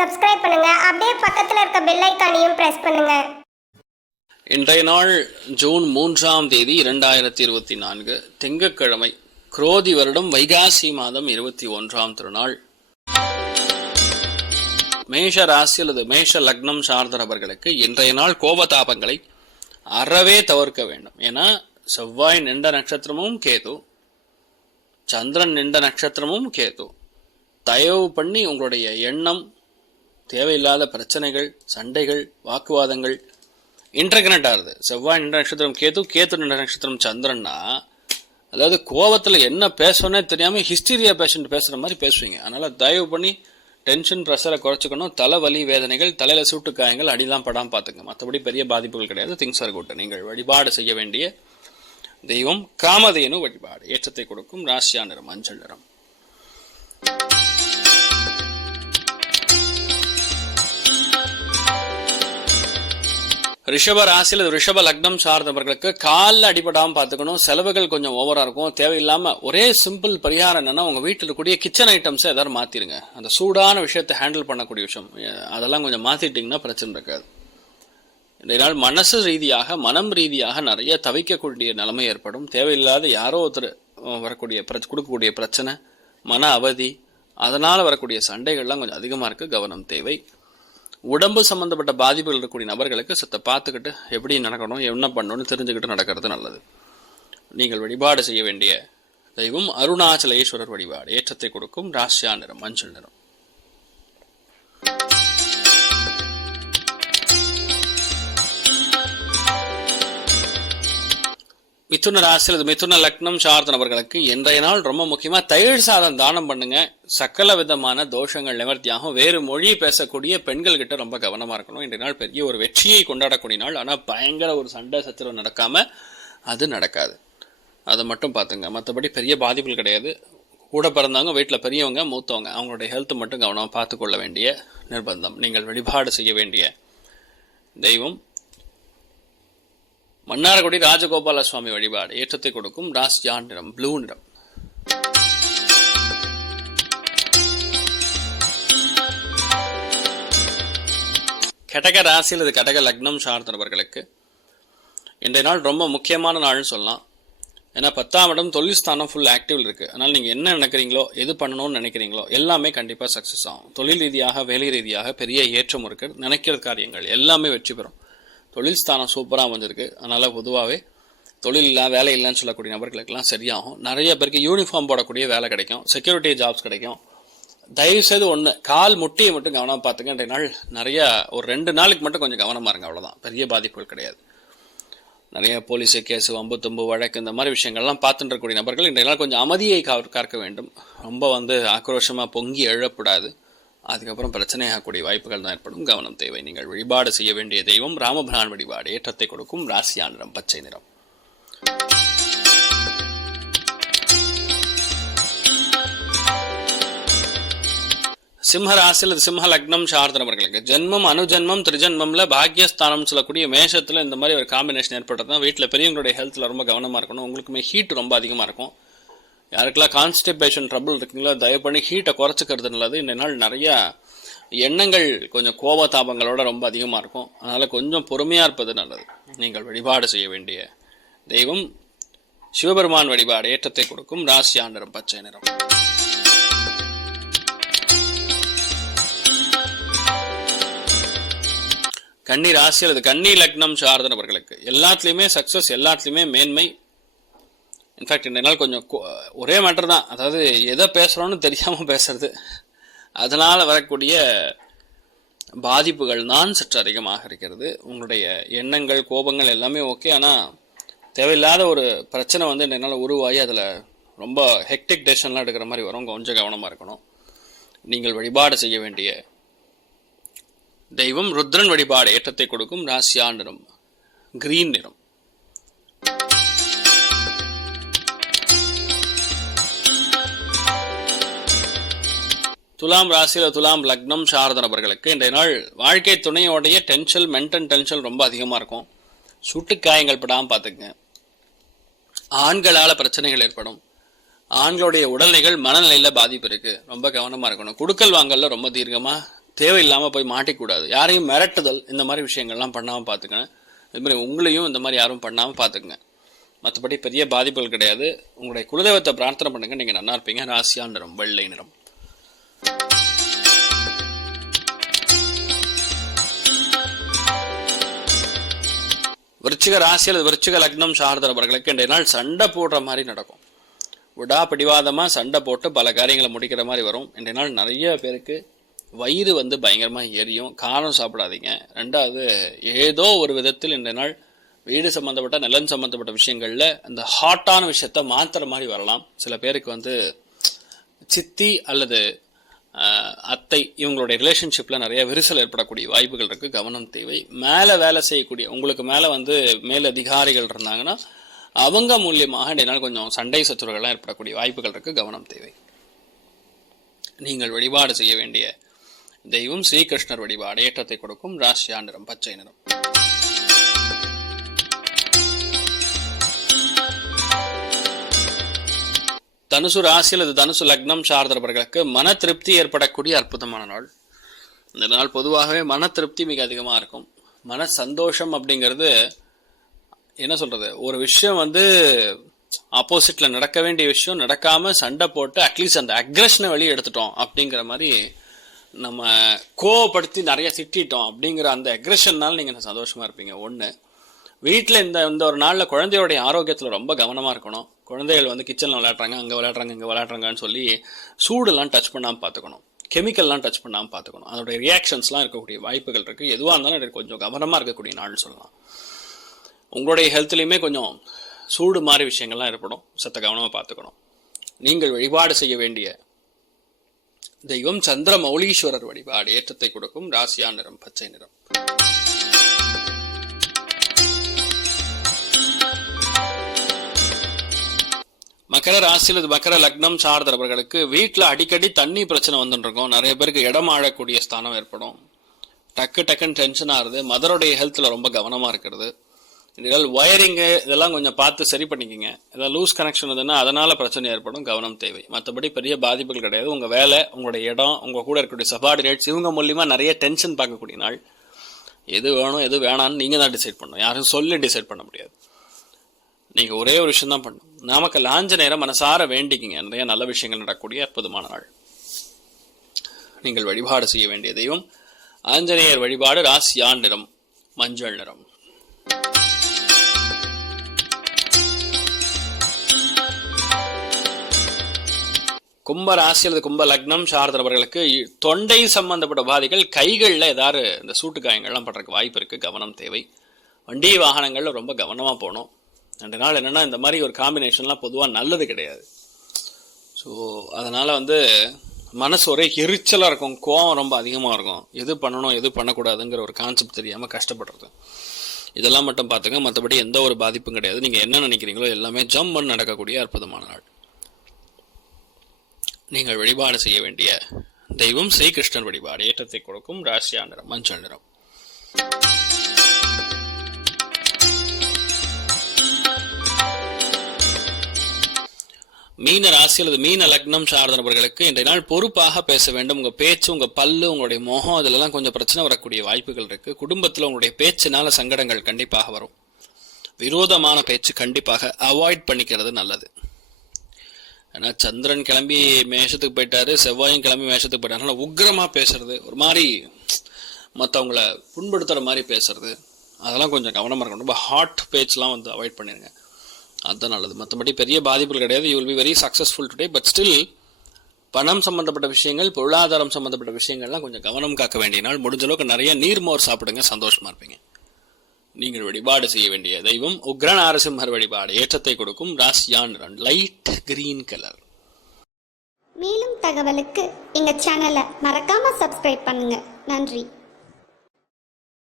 Subscribe பண்ணுங்க. அப்படியே பக்கத்துல இருக்க பெல் ஐக்கானையும் பிரஸ் பண்ணுங்க. இன்றைய நாள் ஜூன் மூன்றாம் தேதி இரண்டாயிரத்தி இருபத்தி நான்கு திங்கட்கிழமை குரோதி வருடம் வைகாசி மாதம் இருபத்தி ஒன்றாம் திருநாள். மேஷ ராசி அல்லது மேஷ லக்னம் சார்ந்தவர்களுக்கு இன்றைய நாள் கோபதாபங்களை அறவே தவிர்க்க வேண்டும். ஏன்னா செவ்வாய் நின்ற நட்சத்திரமும் கேது சந்திரன் நின்ற நட்சத்திரமும் கேது. தயவு பண்ணி உங்களுடைய எண்ணம் தேவையில்லாத பிரச்சனைகள் சண்டைகள் வாக்குவாதங்கள். இன்டர்கனெக்ட் ஆகுது. செவ்வாய் நின்ற நட்சத்திரம் கேது கேத்து நின்ற நட்சத்திரம் சந்திரன்னா அதாவது கோவத்தில் என்ன பேசணும்னே தெரியாமல் ஹிஸ்டீரியா பேஷண்ட் பேசுகிற மாதிரி பேசுவீங்க. அதனால் தயவு பண்ணி டென்ஷன் ப்ரெஷரை குறைச்சிக்கணும். தலைவலி வேதனைகள் தலையில் சூட்டு காயங்கள் அடிலாம் படாமல் பார்த்துங்க மற்றபடி பெரிய பாதிப்புகள் கிடையாது. திங்ஸ் ஆர் குட் நீங்கள் வழிபாடு செய்ய வேண்டிய தெய்வம் காமதேனு வழிபாடு. ஏற்றத்தை கொடுக்கும் ராசியா நிறம் மஞ்சள் நிறம். ரிஷப ராசியில் ரிஷப லக்னம் சார்ந்தவர்களுக்கு காலில் அடிபடாமல் பார்த்துக்கணும். செலவுகள் கொஞ்சம் ஓவராக இருக்கும். தேவையில்லாமல் ஒரே சிம்பிள் பரிகாரம் என்னென்னா உங்கள் வீட்டில் இருக்கக்கூடிய கிச்சன் ஐட்டம்ஸை எதாவது மாற்றிடுங்க அந்த சூடான விஷயத்தை ஹேண்டில் பண்ணக்கூடிய விஷயம். அதெல்லாம் கொஞ்சம் மாற்றிட்டிங்கன்னா பிரச்சனை இருக்காது. இன்றைய நாள் மனசு ரீதியாக மனம் ரீதியாக நிறைய தவிக்கக்கூடிய நிலைமை ஏற்படும். தேவையில்லாத யாரோ ஒருத்தர் வரக்கூடிய பிரச்ச கொடுக்கக்கூடிய பிரச்சனை மன அவதி அதனால் வரக்கூடிய சண்டைகள்லாம் கொஞ்சம் அதிகமாக இருக்குது கவனம் தேவை. உடம்பு சம்மந்தப்பட்ட பாதிப்புகள் இருக்கக்கூடிய நபர்களுக்கு சத்தை பார்த்துக்கிட்டு எப்படி நடக்கணும் என்ன பண்ணணும்னு தெரிஞ்சுக்கிட்டு நடக்கிறது நல்லது. நீங்கள் வழிபாடு செய்ய வேண்டிய தெய்வம் அருணாச்சலேஸ்வரர் வழிபாடு. ஏற்றத்தை கொடுக்கும் ராசியா நிறம் மஞ்சள் நிறம். மிதுன ராசி அல்லது மிதுன லக்னம் சார்ந்த நபர்களுக்கு இன்றைய நாள் ரொம்ப முக்கியமா தயிர் சாதம் தானம் பண்ணுங்க. சக்கல விதமான தோஷங்கள் நிவர்த்தியாகும் வேறு மொழி பேசக்கூடிய பெண்கள் கிட்ட ரொம்ப கவனமா இருக்கணும். இன்றைய நாள் பெரிய ஒரு வெற்றியை கொண்டாடக்கூடிய நாள். ஆனால் பயங்கர ஒரு சண்டை சச்சரவு நடக்காம அது நடக்காது. அதை மட்டும் பார்த்துங்க. மற்றபடி பெரிய பாதிப்புகள் கிடையாது. கூட பிறந்தவங்க வீட்டில் பெரியவங்க மூத்தவங்க அவங்களுடைய ஹெல்த் மட்டும் கவனமாக பார்த்துக்கொள்ள வேண்டிய நிர்பந்தம். நீங்கள் வழிபாடு செய்ய வேண்டிய தெய்வம். மன்னார்குடி ராஜகோபால சுவாமி வழிபாடு ஏற்றத்தை கொடுக்கும் ராசியான் நிறம் ப்ளூ நிறம். கடக ராசி அல்லது கடக லக்னம் சார்ந்தவர்களுக்கு இன்றைய நாள் ரொம்ப முக்கியமான நாள்னு சொல்லலாம். ஏன்னா பத்தாம் இடம் தொழில் ஸ்தானம் ஃபுல் ஆக்டிவ் இருக்குது அதனால் நீங்கள் என்ன நினைக்கிறீங்களோ எது பண்ணணும்னு நினைக்கிறீங்களோ எல்லாமே கண்டிப்பாக சக்ஸஸ் ஆகும். தொழில் ரீதியாக வேலை ரீதியாக பெரிய ஏற்றம் இருக்கு. நினைக்கிற காரியங்கள் எல்லாமே வெற்றி பெறும். தொழில் ஸ்தானம் சூப்பராக அமைஞ்சிருக்கு அதனால் பொதுவாகவே தொழில் இல்லை வேலை இல்லைன்னு சொல்லக்கூடிய நபர்களுக்கெல்லாம் சரியாகும். நிறைய பேருக்கு யூனிஃபார்ம் போடக்கூடிய வேலை கிடைக்கும். செக்யூரிட்டி ஜாப்ஸ் கிடைக்கும். தயவுசெய்து ஒன்று கால் முட்டியை மட்டும் கவனமாக பார்த்துங்க. இன்றைய நாள் நிறைய ஒரு ரெண்டு நாளைக்கு மட்டும் கொஞ்சம் கவனமாக இருங்க அவ்வளோதான் பெரிய பாதிப்புகள் கிடையாது. நிறைய போலீஸ் கேஸ் வம்பு தும்பு வழக்கு இந்த மாதிரி விஷயங்கள்லாம் பார்த்துட்டு இருக்கக்கூடிய நபர்கள் இன்றைய நாள் கொஞ்சம் அமைதியை கா- காக்க வேண்டும். ரொம்ப வந்து ஆக்ரோஷமாக பொங்கி எழக்கூடாது. அதுக்கப்புறம் பிரச்சனையாகக்கூடிய வாய்ப்புகள் தான் ஏற்படும். கவனம் தேவை. நீங்கள் வழிபாடு செய்ய வேண்டிய தெய்வம் ராமபிரான் வழிபாடு. ஏற்றத்தை கொடுக்கும் ராசியா நிறம் பச்சை நிறம். சிம்ம ராசியில் சிம்ம லக்னம் சார்ந்தவர்களுக்கு ஜென்மம் அனுஜென்மம் திருஜென்மம்ல பாக்யஸ்தானம் சொல்லக்கூடிய மேஷத்தில் இந்த மாதிரி ஒரு காம்பினேஷன் ஏற்பட்டதுனா வீட்டில் பெரியவங்களுடைய ஹெல்த்தில் ரொம்ப கவனமாக இருக்கணும். உங்களுக்குமே ஹீட் ரொம்ப அதிகமாக இருக்கும். யாருக்கெல்லாம் கான்ஸ்டிபேஷன் ட்ரபிள் இருக்குங்களோ தயவு பண்ணி ஹீட்டை குறைச்சிக்கிறது நல்லது. இந்த நாள் நிறைய எண்ணங்கள் கொஞ்சம் கோபதாபங்களோட ரொம்ப அதிகமாக இருக்கும். அதனால் கொஞ்சம் பொறுமையாக இருப்பது நல்லது. நீங்கள் வழிபாடு செய்ய வேண்டிய தெய்வம் சிவபெருமான் வழிபாடு ஏற்றத்தை கொடுக்கும் ராசியா நிறம் பச்சை நிறம். கன்னி ராசி அல்லது கன்னி லக்னம் சார்ந்தவர்களுக்கு எல்லாத்துலேயுமே சக்ஸஸ் எல்லாத்துலேயுமே மேன்மை இன்ஃபேக்ட் இந்த நாள் கொஞ்சம் ஒரே மேட்டர் தான். அதாவது எதை பேசுகிறோன்னு தெரியாமல் பேசுறது. அதனால் வரக்கூடிய பாதிப்புகள் தான் சற்று அதிகமாக இருக்கிறது. உங்களுடைய எண்ணங்கள் கோபங்கள் எல்லாமே ஓகே ஆனால் தேவையில்லாத ஒரு பிரச்சனை வந்து என்னால் உருவாகி அதில் ரொம்ப ஹெக்டிக் டெசிஷன்லாம் எடுக்கிற மாதிரி வரும். கொஞ்சம் கவனமாக இருக்கணும். நீங்கள் வழிபாடு செய்ய வேண்டிய தெய்வம் ருத்ரன் வழிபாடு ஏற்றத்தை கொடுக்கும். ராசியா நிறம் கிரீன் நிறம். துலாம் ராசியில் துலாம் லக்னம் சார்ந்த நபர்களுக்கு இன்றைய நாள் வாழ்க்கை துணையோடைய டென்ஷன் மென்டல் டென்ஷன் ரொம்ப அதிகமாக இருக்கும். சுட்டு காயங்கள் படாமல் பார்த்துக்குங்க. ஆண்களால் பிரச்சனைகள் ஏற்படும். ஆண்களுடைய உடல்நிலைகள் மனநிலையில் பாதிப்பு இருக்குது ரொம்ப கவனமாக இருக்கணும். குடுக்கல் வாங்கலில் ரொம்ப தீர்க்கமாக தேவையில்லாமல் போய் மாட்டிக்கூடாது. யாரையும் மிரட்டுதல் இந்த மாதிரி விஷயங்கள்லாம் பண்ணாமல் பார்த்துக்கங்க. இது மாதிரி உங்களையும் இந்த மாதிரி யாரும் பண்ணாமல் பார்த்துக்குங்க. மற்றபடி பெரிய பாதிப்புகள் கிடையாது. உங்களுடைய குலதெய்வத்தை பிரார்த்தனை பண்ணுங்கள் நீங்கள் நல்லா இருப்பீங்க. ராசியா நிறம் வெள்ளை நிறம். விருச்சிக ராசி அல்லது விருச்சிக லக்னம் சார்ந்தவர்களுக்கு இன்றைய நாள் சண்டை போடுற மாதிரி நடக்கும். விடா பிடிவாதமாக சண்டை போட்டு பல காரியங்களை முடிக்கிற மாதிரி வரும். இன்றைய நாள் நிறைய பேருக்கு வயிறு வந்து பயங்கரமாக எரியும். காரம் சாப்பிடாதீங்க. ரெண்டாவது ஏதோ ஒரு விதத்தில் இன்றைய நாள் வீடு சம்மந்தப்பட்ட நிலம் சம்மந்தப்பட்ட விஷயங்களில் அந்த ஹாட்டான விஷயத்த மாத்துற மாதிரி வரலாம். சில பேருக்கு வந்து சித்தி அல்லது அத்தை இவங்களுடைய ரிலேஷன்ஷிப்பில் நிறைய விரிசல் ஏற்படக்கூடிய வாய்ப்புகள் இருக்குது கவனம் தேவை. மேலே வேலை செய்யக்கூடிய உங்களுக்கு மேலே வந்து மேல் அதிகாரிகள் இருந்தாங்கன்னா அவங்க மூலியமாக என்னால் கொஞ்சம் சண்டை சச்சுரவுகள்லாம் ஏற்படக்கூடிய வாய்ப்புகள் இருக்குது கவனம் தேவை. நீங்கள் வழிபாடு செய்ய வேண்டிய தெய்வம் ஸ்ரீகிருஷ்ணர் வழிபாடு ஏற்றத்தை கொடுக்கும் ராசியா நிறம் பச்சை நிறம். தனுசு ராசி அல்லது தனுசு லக்னம் சார்ந்தவர்களுக்கு மன திருப்தி ஏற்படக்கூடிய அற்புதமான நாள். இந்த நாள் பொதுவாகவே மன திருப்தி மிக அதிகமாக இருக்கும். மன சந்தோஷம் அப்படிங்கிறது என்ன சொல்கிறது ஒரு விஷயம் வந்து ஆப்போசிட்டில் நடக்க வேண்டிய விஷயம் நடக்காமல் சண்டை போட்டு அட்லீஸ்ட் அந்த அக்ரஷனை வெளியே எடுத்துட்டோம் அப்படிங்கிற மாதிரி நம்ம கோவப்படுத்தி நிறைய திட்டிட்டோம் அப்படிங்கிற அந்த அக்ரஷன்னால நீங்கள் சந்தோஷமாக இருப்பீங்க? ஒன்று வீட்டில் இந்த இந்த ஒரு நாளில் குழந்தையோடைய ஆரோக்கியத்தில் ரொம்ப கவனமாக இருக்கணும். குழந்தைகள் வந்து கிச்சனில் விளையாடுறாங்க அங்கே விளையாடுறாங்க இங்கே விளையாடுறாங்கன்னு சொல்லி சூடுலாம் டச் பண்ணாமல் பார்த்துக்கணும் கெமிக்கல்லாம் டச் பண்ணாமல் பார்த்துக்கணும் அதோடைய ரியாக்ஷன்ஸ்லாம் இருக்கக்கூடிய வாய்ப்புகள் இருக்குது எதுவாக இருந்தாலும் எனக்கு கொஞ்சம் கவனமாக இருக்கக்கூடிய நாள்னு சொல்லலாம். உங்களுடைய ஹெல்த்லேயுமே கொஞ்சம் சூடு மாதிரி விஷயங்கள்லாம் ஏற்படும். சத்த கவனமாக பார்த்துக்கணும் நீங்கள் வழிபாடு செய்ய வேண்டிய தெய்வம் சந்திர மௌலீஸ்வரர் வழிபாடு ஏற்றத்தை கொடுக்கும். ராசியா நிறம் பச்சை நிறம். மக்கர ராசி அல்லது மக்கர லக்னம் சார்ந்தவர்களுக்கு வீட்டில் அடிக்கடி தண்ணி பிரச்சனை வந்துட்டு இருக்கும் நிறைய பேருக்கு இடம் ஆழக்கூடிய ஸ்தானம் ஏற்படும். டக்கு டக்குன்னு டென்ஷன் ஆகுது மதருடைய ஹெல்த்தில் ரொம்ப கவனமாக இருக்கிறது. இதனால் ஒயரிங்கு இதெல்லாம் கொஞ்சம் பார்த்து சரி பண்ணிக்கங்க. ஏதாவது லூஸ் கனெக்ஷன் இருந்ததுன்னா அதனால் பிரச்சனை ஏற்படும். கவனம் தேவை. மற்றபடி பெரிய பாதிப்புகள் கிடையாது. உங்கள் வேலை உங்களுடைய இடம் உங்கள் கூட இருக்கக்கூடிய சபார்டினேட்ஸ் இவங்க மூலியமாக நிறைய டென்ஷன் பார்க்கக்கூடிய நாள். எது வேணும் எது வேணான்னு நீங்கள் தான் டிசைட் பண்ணணும். யாரும் சொல்லி டிசைட் பண்ண முடியாது. நீங்கள் ஒரே ஒரு விஷயம் தான் பண்ணணும். நாமக்கல் ஆஞ்சநேயரை மனசார வேண்டிக்கிங்க. நிறைய நல்ல விஷயங்கள் நடக்கக்கூடிய அற்புதமான நாள். நீங்கள் வழிபாடு செய்ய வேண்டிய தெய்வம் ஆஞ்சநேயர் வழிபாடு ராசியான் நிறம் மஞ்சள் நிறம். கும்ப ராசி அல்லது கும்ப லக்னம் சார்ந்தவர்களுக்கு தொண்டை சம்பந்தப்பட்ட பாதிகள் கைகளில் ஏதாவது இந்த சூட்டு காயங்கள்லாம் படுறதுக்கு வாய்ப்பு இருக்குது கவனம் தேவை. வண்டி வாகனங்களில் ரொம்ப கவனமாக போகணும். ரெண்டு நாள் என்னென்னா இந்த மாதிரி ஒரு காம்பினேஷன்லாம் பொதுவாக நல்லது கிடையாது. ஸோ அதனால் வந்து மனசு ஒரே எரிச்சலாக இருக்கும் கோவம் ரொம்ப அதிகமாக இருக்கும். எது பண்ணணும் எது பண்ணக்கூடாதுங்கிற ஒரு கான்செப்ட் தெரியாமல் கஷ்டப்படுறது. இதெல்லாம் மட்டும் பார்த்துங்க மற்றபடி எந்த ஒரு பாதிப்பும் கிடையாது. நீங்கள் என்ன நினைக்கிறீங்களோ எல்லாமே ஜம்முன்னு நடக்கக்கூடிய அற்புதமான நாள். நீங்கள் வழிபாடு செய்ய வேண்டிய தெய்வம் ஸ்ரீகிருஷ்ணன் வழிபாடு. ஏற்றத்தை கொடுக்கும் ராசியா நிறம் மஞ்சள் நிறம். மீன ராசி அல்லது மீன லக்னம் சார்ந்த நபர்களுக்கு இன்றைய நாள் பொறுப்பாக பேச வேண்டும். உங்க பேச்சு உங்க பல்லு உங்களுடைய முகம் அதிலெல்லாம் கொஞ்சம் பிரச்சனை வரக்கூடிய வாய்ப்புகள் இருக்கு. குடும்பத்தில் உங்களுடைய பேச்சினால சங்கடங்கள் கண்டிப்பாக வரும். விரோதமான பேச்சு கண்டிப்பாக அவாய்ட் பண்ணிக்கிறது நல்லது. ஏன்னா சந்திரன் கிளம்பி மேஷத்துக்கு போயிட்டாரு செவ்வாயும் கிளம்பி மேஷத்துக்கு போயிட்டாரு. உக்ரமா பேசுறது ஒரு மாதிரி மற்றவங்கள புண்படுத்துற மாதிரி பேசுறது அதெல்லாம் கொஞ்சம் கவனமாக இருக்கணும். ரொம்ப ஹாட் பேச்செலாம் வந்து அவாய்ட் பண்ணிடுங்க அதுதான் நல்லது. மற்றபடி பெரிய பாதிப்புகள் கிடையாது. You will be very successful today but still பணம் சம்பந்தப்பட்ட விஷயங்கள் பொருளாதாரம் சம்பந்தப்பட்ட விஷயங்கள்லாம் கொஞ்சம் கவனம் காக்க வேண்டிய நாள். முடிஞ்ச அளவுக்கு நிறைய நீர்மோர் சாப்பிடுங்க சந்தோஷமாக இருப்பீங்க. நீங்கள் வழிபாடு செய்ய வேண்டிய தெய்வம் உக்ர நாரசிம்மர் வழிபாடு ஏற்றத்தை கொடுக்கும் ராசியான் லைட் கிரீன் கலர். மேலும் தகவலுக்கு எங்கள் சேனலை மறக்காமல் சப்ஸ்கிரைப் பண்ணுங்கள் நன்றி.